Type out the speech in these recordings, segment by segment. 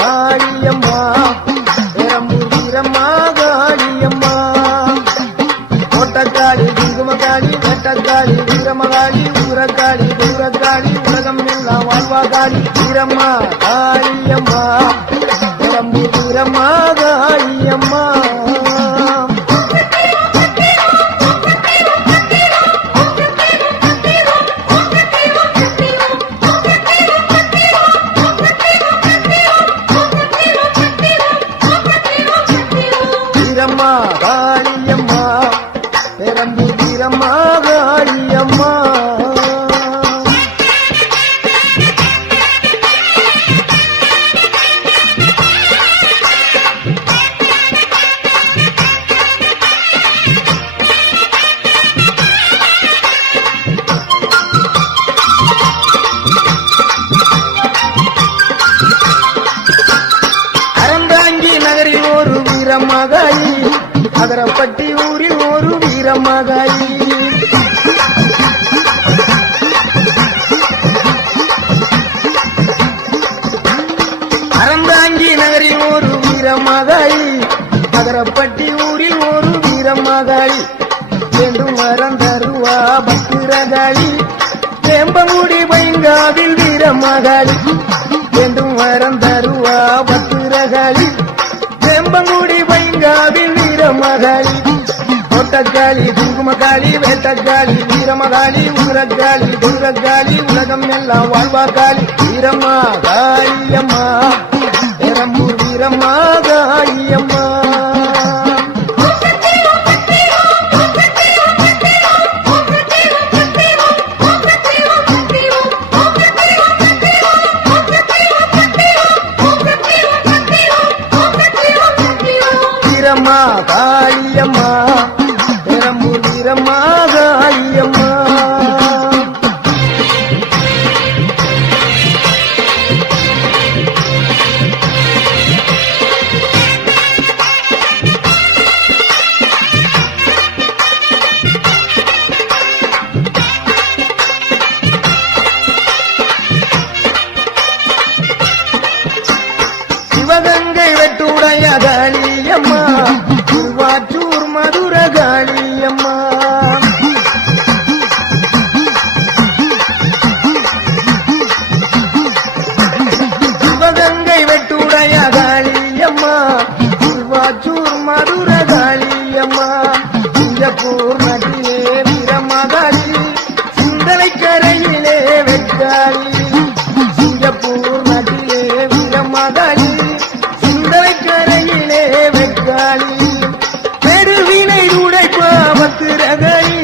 காளியம்மா பெரம்பூர் வீரம்மா காளியம்மா கோட்டக்காளி குங்குமக்காளி வெட்டக்காளி வீரமகாளி ஊரக்காளி தூரக்காளி உலகம் எல்லாம் வாழ்வாகாளி வீரம்மா காளியம்மா பெரம்பூர் வீரம்மா காளியம்மா வீரம்மா காளியம்மா பெரம்பூர் வீரம்மா காளியம்மா அறந்தாங்கி நகரில் ஒரு வீரமகாளி அகரப்பட்டி ஊரில் ஒரு வீரமகாளி அறந்தாங்கி நகரில் ஒரு வீரமகாளி அகரப்பட்டி ஊரில் ஒரு வீரமகாளி வேண்டும் வரம் தருவா பத்திரகாளி வேம்பங்குடி பைங்காவில் வீரமகாளி வேண்டும் வரம் தருவா பத்திரகாளி வேம்பங்குடி பைங்காவில் வீரமகாளி கோட்டக்காளி குங்குமக்காளி வேட்டக்காளி வீரமகாளி ஊரக்காளி துர்காளி உலகம் எல்லாம் வாழ்வாக்காளி வீரம்மா காளியம்மா பெரம்பூர் வீரம்மா காளியம்மா வீரம்மா காளியம்மா பெரம்பூர் வீரம்மா காளியம்மா சிவகங்கை வெட்டுடைய காளியம்மா திருவாச்சூர் மதுர காளியம்மா சிவகங்கை வெட்டுடைய காளியம்மா திருவாச்சூர் மதுர காளியம்மா சிங்கப்பூர் நட்டிலே வீரமகாளி சிந்தனை கரையிலே வெட்டாளி சிங்கப்பூர் நட்டிலே வீரமகாளி சிந்தனை கரையிலே வெட்டாளி பெருவினை உடைப்பா பத்திரகாளி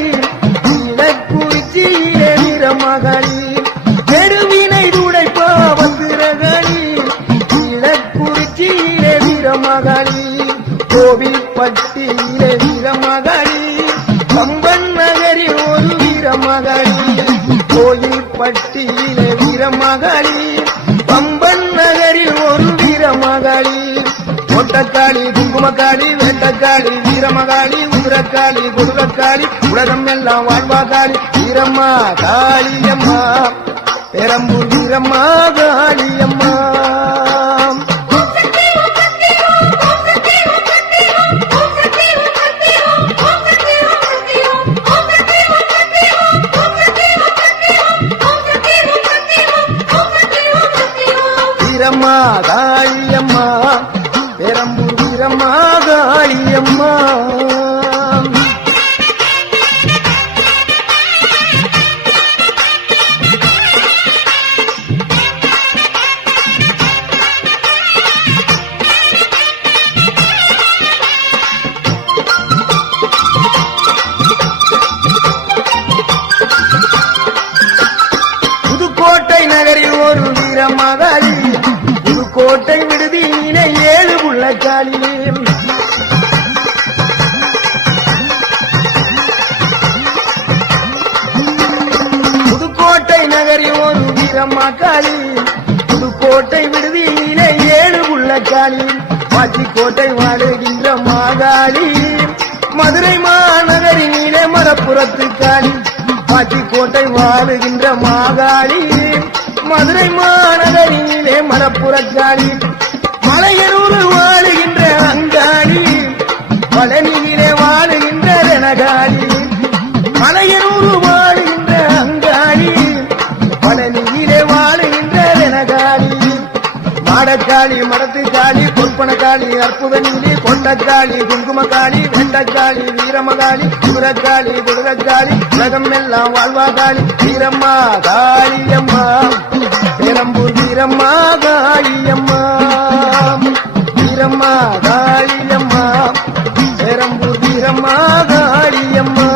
இலக்குறிச்சியிலே வீரமகாளி பெருவினை உடைப்பா பத்திரகாளி இலக்குறிச்சியிலே வீரமகாளி கோவில்பட்டியிலே வீரமகாளி கம்பன் நகரில் ஒரு வீரமகாளி கோயில்பட்டியிலே வீரமகாளி கம்பன் நகரில் ஒரு வீரமகாளி கோட்டக்காளி குங்குமக்காளி வேட்டக்காளி வீரமகாளி ஊரக்காளி கொடுக்காளி உலகம் எல்லாம் வாழ்வாகாளி வீரம்மா காளியம்மா பெரம்பூர் வீரம்மா காளியம்மா வீரம்மா காளியம்மா பெரம்பூர் வீரம்மா காளியம்மா புதுக்கோட்டை நகரில் ஒரு வீரமகாளி புதுக்கோட்டை விடுதியிலே 7 புள்ளக்காளி புதுக்கோட்டை நகரில் ஒரு வீரமகாளி புதுக்கோட்டை விடுதியிலே 7 புள்ளக்காளி பாச்சிக்கோட்டை வாழுகின்ற மாகாளி மதுரை மாநகரிலே மரப்புறத்து காளி பாச்சிக்கோட்டை வாழுகின்ற மாகாளி மதுரை மாநகரிலே மரப்புறக்காளி மலையனூர் வாழுகின்ற அங்காளி பழனியிலே வாழுகின்ற ரணகாளி மலையனூர் வாழுகின்ற அங்காளி பழனியிலே வாழுகின்ற ரணகாளி மாடக்காளி மடத்துக்காளி பொற்பனக்காளி அற்புத நீலி கொண்டக்காளி குங்குமக்காளி வெண்டக்காளி வீரமகாளி குதிரக்காளி குதிரக்காளி உலகம் எல்லாம் வாழ்வாகாளி வீரம்மா காளியம்மா பெரம்பூர் வீரம்மா காளியம்மா வீரம்மா காளியம்மா பெரம்பூர் வீரம்மா காளியம்மா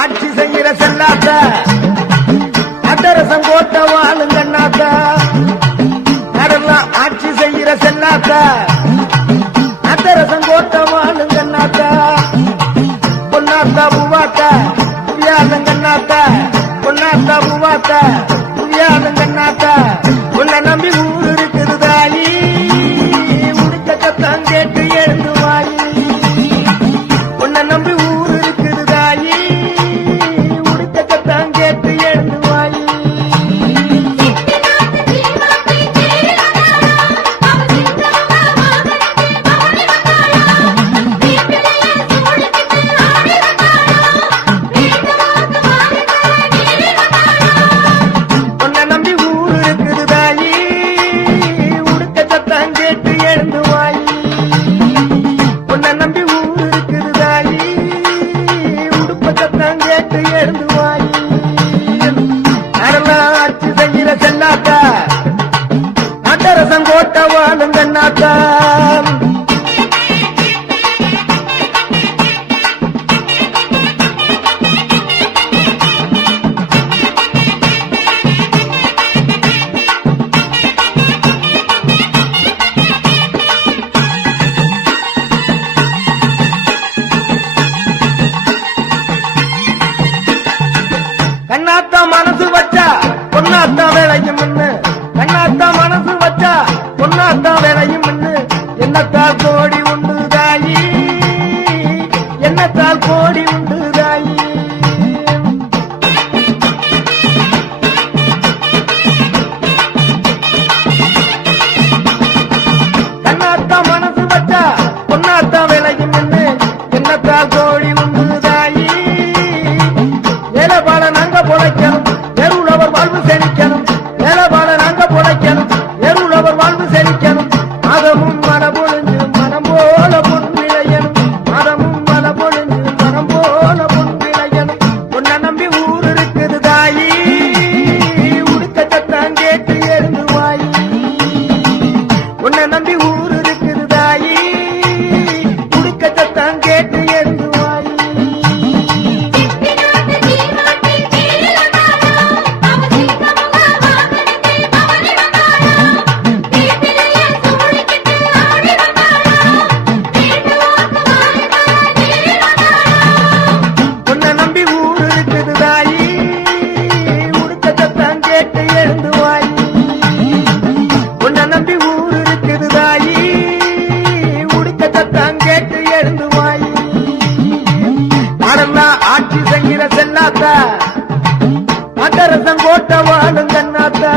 ஆட்சி செய்கிற செல்லாத்தா அட்டரசம் போட்ட வாழுங்கண்ணாத்தா கடல்லாம் ஆட்சி செய்கிற செல்லாத்தா அட்டரசம் போட்ட வாழுங்கண்ணாத்தா பொன்னாத்தா பூவாத்தா புவியாளுங்கண்ணாத்தா பொன்னாத்தா பூவாத்தா புவியாளுங்கண்ணாத்தா உன்னை நம்பி ஊர் இருக்குது தாயி உடுக்கத்தான் கேட்டு எழுந்து வாயி உன்னை நம்பி ஊர் இருக்குது தாயி உடுக்கத்தான் கேட்டு எழுந்து வாயி உன்னை நம்பி ஊர் இருக்குது தாயி உடுக்கத்தான் கேட்டு எழுந்து வாயி உன்னை நம்பி ஊர் இருக்குது தாயி உடுப்பத்தான் கேட்டு எழுந்து வாயி அதெல்லாம் ஆட்சி செய்கிற செல்லாத்தா அட்டரசம் கோட்ட வாழுங்கண்ணாத்தா கண்ணாத்தா மனசு வச்சா பொன்னாத்தா வேலையும் முன்னு கண்ணாத்தா மனசு வச்சா பொன்னாத்தா வேலையும் முன்னு என்னத்தால் கோடி உண்டு தாயி என்னத்தால் கோடி உண்டு தாயி கண்ணாத்தா மனசு வச்சா பொன்னாத்தா வேலையும் முன்னு என்னத்தால் கோடி உண்டு தாயி ஏலபாட நாங்க பொழைக்கணும் எருளவர் வாழ்வு செழிக்கணும் ஏலபாட நாங்க பொழைக்கணும் எருளவர் வாழ்வு செழிக்கணும் மதமும் மனபொழிஞ்சு மனம் போல பொன் விளையணும் மதமும் மனபொழிஞ்சு மனம் போல பொன் விளையணும் உன்னை நம்பி ஊர் இருக்குது தாயி உடுக்கத்தான் கேட்டு எழுந்து வாயி உன்னை நம்பி ஊர் இருக்குது தாயி உடுக்கத்தான் கேட்டு எழுந்து வாயி உன்னை நம்பி ஊர் இருக்குது தாயி உடுக்கத்தான் கேட்டு எழுந்து வாயி உன்னை நம்பி ஊர் இருக்குது தாயி உடுக்கத்தான் கேட்டு எழுந்து வாயி அதெல்லாம் ஆட்சி செய்கிற செல்லாத்தா அட்டரசம் கோட்ட வாழுங்கண்ணாத்தா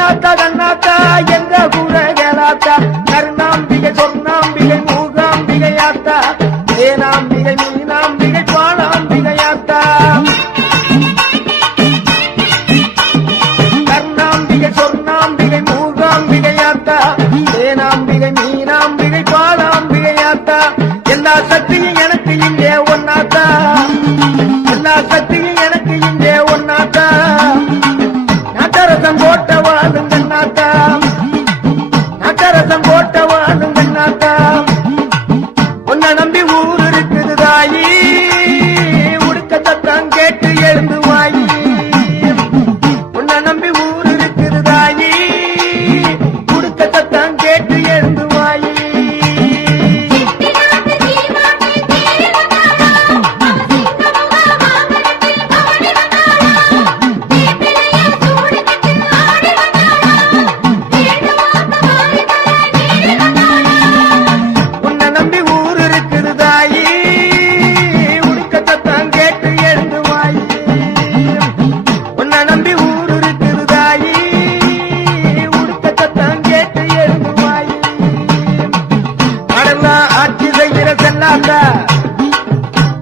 என்னாத்தா கண்ணாத்தா எங்க கூட கேளாத்தா கருணாம்பிகை சொர்ணாம்பிகை மூகாம்பிகையாத்தா தேனாம்பிகை மீனாம்பிகை பாலாம்பிகையாத்தா கருணாம்பிகை சொர்ணாம்பிகை மூகாம்பிகையாத்தா தேனாம்பிகை மீனாம்பிகை பாலாம்பிகையாத்தா எல்லா சக்தியும் எனக்கு இங்கே ஒன்னாத்தா எல்லா சக்தியும் எனக்கு இங்கே ஒன்னாத்தா நட்டரசம் போட்ட வாழும் கண்ணாத்தா நட்டரசம் போட்ட வாழும் கண்ணாத்தா உன்னை நம்பி ஊர் இருக்குது தாயி உடுக்க சத்தம் கேட்டு எழுந்து வாயி உன்னை நம்பி ஊர் இருக்குது தாயி உடுக்க சத்தம் கேட்டு எழுந்து வாயி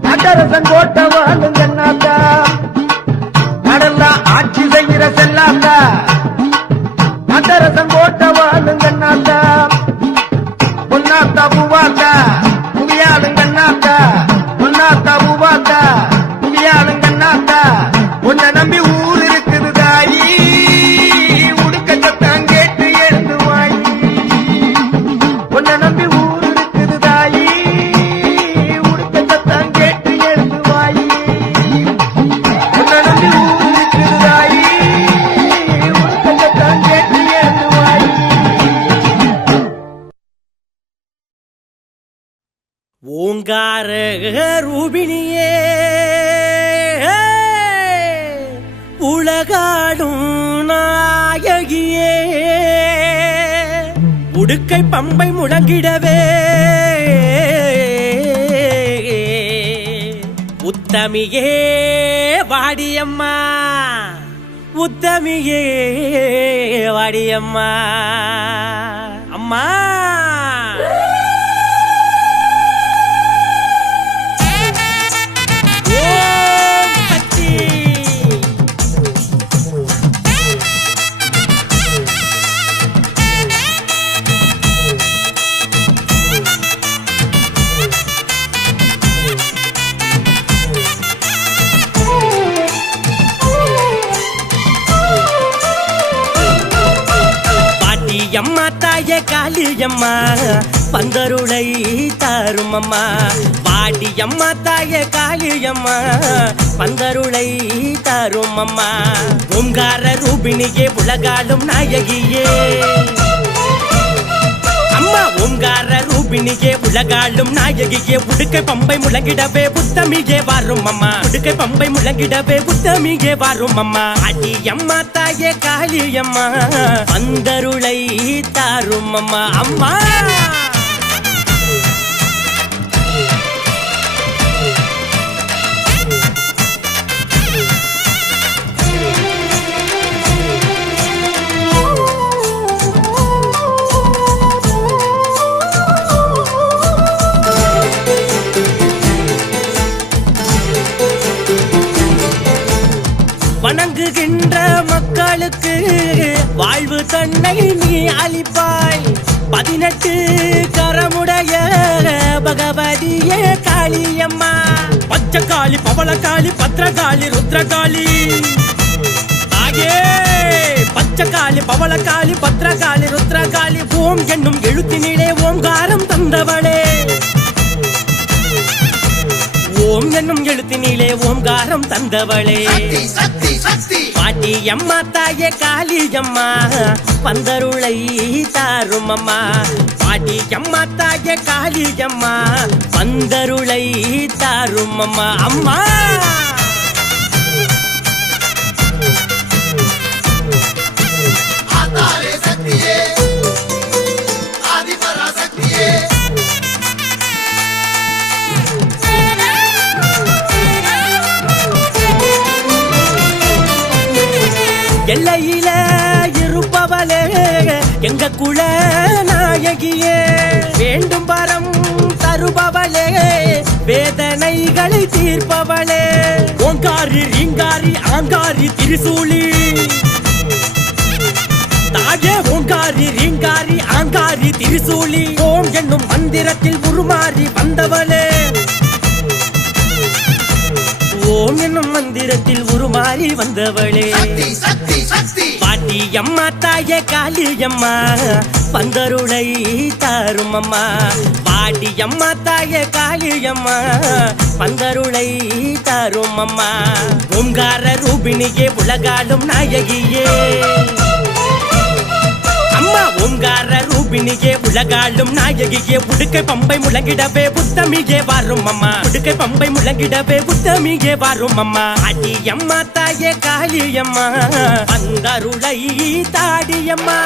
நட்டரசன் கோட்ட வாழும் கண்ணாத்தா கடல்லாம் ஆட்சி செய்கிற செல்லாத்தா நட்டரசன் கோட்ட வாழும் கண்ணாத்தா பொன்னாத்தா பூவாத்தா புவியாளும் கண்ணாத்தா பொன்னாத்தா பூவாத்தா புவியாளும் கண்ணாத்தா உன்னை நம்பி ஊர் இருக்குது தாயி உடுக்க சத்தம் கேட்டு எழுந்து வாயி உன்னை நம்பி ஊர் இருக்குது தாயி ஓங்கார ரூபிணியே உலகாடும் நாயகியே உடுக்கை பம்பை முழங்கிடவே உத்தமியே வாடியம்மா உத்தமியே வாடியம்மா அம்மா அம்மா தாயே காளியம்மா பந்தருளை தாரும் அம்மா வாடி அம்மா தாயே காளியம்மா பந்தருளை தாரும் அம்மா ஓங்கார ரூபிணியே உலகாடும் நாயகியே அம்மா ஓங்கார ரூபிணியே உலகாடும் நாயகியே உடுக்கை பம்பை முழங்கிடவே புத்தமியே வாரும் அம்மா உடுக்கை பம்பை முழங்கிடவே புத்தமியே வாரும் அம்மா அடி அம்மா தாயே காளியம்மா பந்தருளை தாரும் அம்மா அம்மா வணங்குகின்ற மக்களுக்கு வாழ்வு தன்னை நீ அளிப்பாய் 18 கரமுடைய பகவதியே காளியம்மா பச்சைக்காளி பவளக்காளி பத்ரகாளி ருத்ரகாளி ஆகே பச்சைக்காளி பவளக்காளி பத்ரகாளி ருத்ரகாளி ஓம் என்னும் எழுத்தினிலே ஓங்காரம் தந்தவளே ஓம் என்னும் எழுத்தினிலே ஓங்காரம் தந்தவளே பாட்டி அம்மா தாயே காளியம்மா பந்தருளை தாரும் அம்மா பாட்டி அம்மா தாயே காளியம்மா பந்தருளை தாரும் அம்மா அம்மா எல்லையில இருப்பவ குல நாயகியே வேண்டும் வரம் தருபவளே வேதனைகளை தீர்ப்பவளே ஓங்காரி ரீங்காரி ஆங்காரி திரிசூலி தாயே ஓங்காரி ரீங்காரி ஆங்காரி திரிசூலி ஓம் என்னும் மந்திரத்தில் உருமாறி வந்தவளே ஓம் என்னும் மந்திரத்தில் உருமாறி வந்தவளே பாட்டி அம்மா தாயே காளியம்மா பந்தருளை தாரும் அம்மா பாட்டி அம்மா தாயே காளியம்மா பந்தருளை தாரும் அம்மா ஓங்கார ரூபிணியே உலகாளும் நாயகியே அம்மா ஓங்கார ரூபிணியே உலகாளும் நாயகியே உடுக்கை பம்பை முழங்கிடவே புத்தமியே வாரும் அம்மா உடுக்கை பம்பை முழங்கிடவே புத்தமியே வாரும் அம்மா அடி அம்மா தாயே காளியம்மா பந்தருளை தாடியம்மா